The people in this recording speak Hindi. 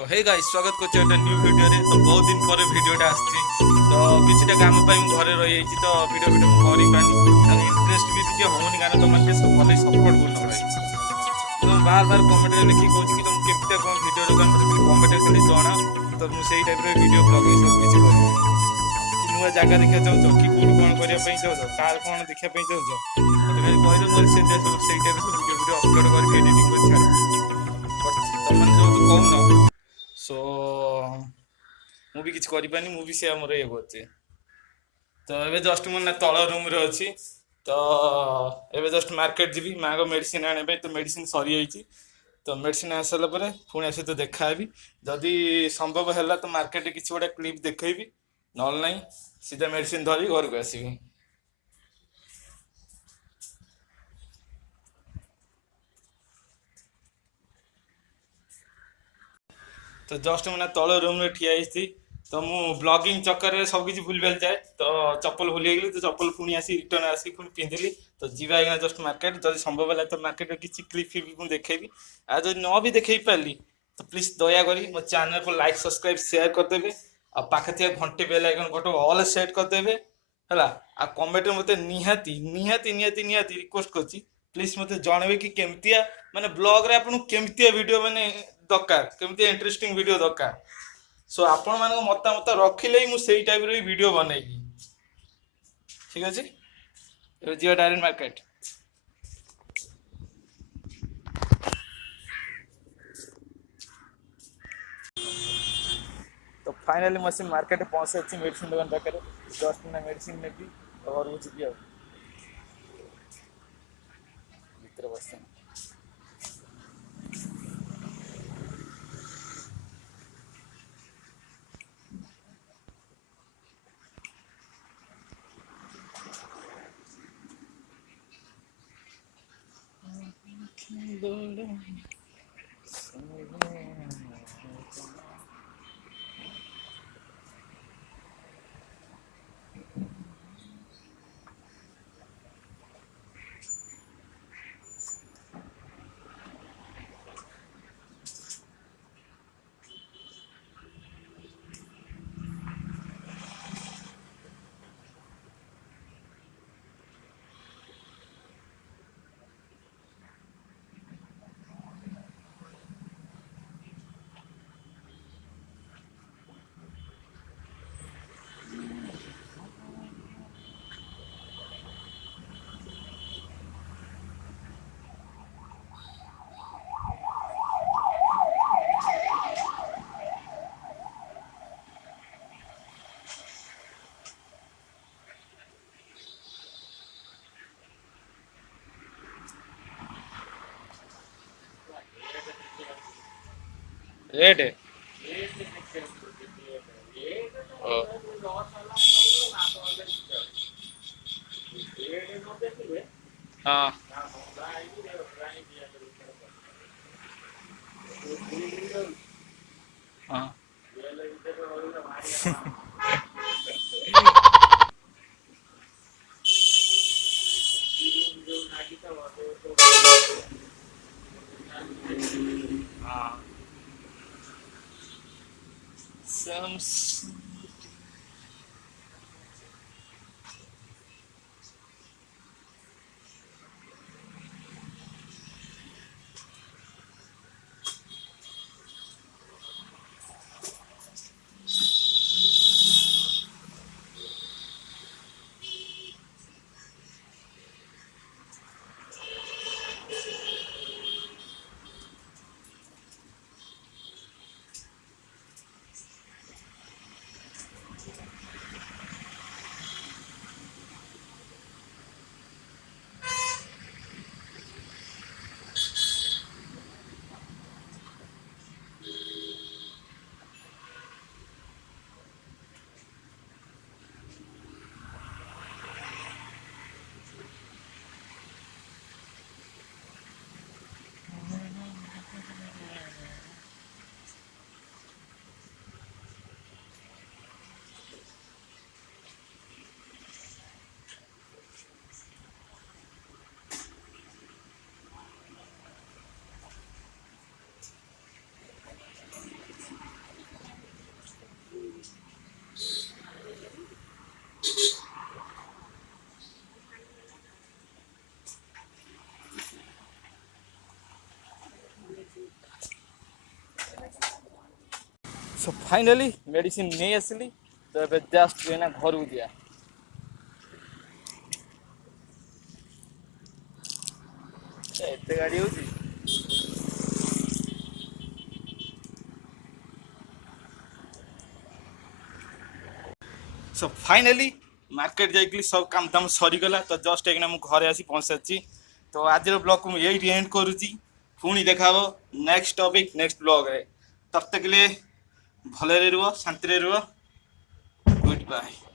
तो हे गाइस स्वागत करछ एक न्यू वीडियो रे। तो बहुत दिन पर वीडियोटा आछि तो किछटा काम पई घरे रहि जाइछि तो वीडियो करि पानी और इंटरेस्ट भी ଟିକେ होउनी गाना तो मन सब भले सपोर्ट कर भाई। तो बार बार कमेंट रे लिखि कहछि कि तुम केते कोन वीडियो रे काम कमेंट रे खाली जणा तो मु सेही टाइप रे वीडियो ब्लॉग सब किछि करि कि नुआ जागा देखा चाहछ कि कोन कोन करिया पई चाहछ कार कोन देखिया पई चाहछ मते खाली कहले मोर से देश सेही टाइप रे वीडियो अपलोड करके एडिटिंग कर छाड़ तो मन जो कहू न सो ମୁଁ ବି କିଛି କରିପାରୁନି ମୁଁ ବି ସେ ଆମର ଇଏ କରୁଛି ତ ଏବେ ଜଷ୍ଟ ମୁଁ ନା ତଳ ରୁମରେ ଅଛି ତ ଏବେ ଜଷ୍ଟ ମାର୍କେଟ ଯିବି ମାଙ୍କ ମେଡିସିନ ଆଣିବା ପାଇଁ ତ ମେଡିସିନ ସରିଯାଇଛି ତ ମେଡିସିନ ଆସିଲା ପରେ ପୁଣି ସହିତ ଦେଖା ହେବି ଯଦି ସମ୍ଭବ ହେଲା ତ ମାର୍କେଟରେ କିଛି ଗୋଟେ କ୍ଲିପ୍ ଦେଖେଇବି ନହେଲେ ନାହିଁ ସିଧା ମେଡିସିନ ଧରି ଘରକୁ ଆସିବି तो जस्ट मैंने तल रूम रे ठिया तो मु ब्लॉगिंग चक्कर में सब किसी भूल भाल जाए तो चप्पल भूल गली तो चप्पल पुणी आसी रिटर्न आसी पुणी पिंधिली तो जीवा जस्ट मार्केट जब संभव है तो मार्केट किसी क्लिप फिप मुझे देखेबी आ जो न भी देखे पारि तो प्लीज दया करी मो चैनल को लाइक सब्सक्राइब शेयर करदेवे आ पाखे थे घंटे bell icon button all set करदेवे है आ कमेंट मते निहाती निहाती निहाती निहाती रिक्वेस्ट करछि प्लीज मते जानवे कि केमतिया माने ब्लॉग रे आपन केमतिया वीडियो माने दरकार केमतिया इंटरेस्टिंग वीडियो दरकार सो आपण मान मतामत रखिले ही मुझे टाइप वीडियो बनैबी ठीक अच्छे जीवा डायरेक्ट मार्केट तो फाइनली मशीन मार्केट पहुंचे मेडिसिन दुकान पाखे जस्ट ना मेडिसिन नेबी घर को जी भर बस रेड है हाँ हाँ some सो फाइनाली मेडिसिन नहीं आसिली तो ए जस्ट एना घर को दिया एते गाड़ी होची सो फाइनाली मार्केट जाइकली सब काम दाम सरीगला तो जस्ट एक मु घरे आसी पहुँची तो आज ब्लॉग को यही एंड करुँची पुणी देखा नेक्स्ट टॉपिक नेक्स्ट ब्लॉग रे तब तक के लिए भले रुह शांति रुह गुड बाय।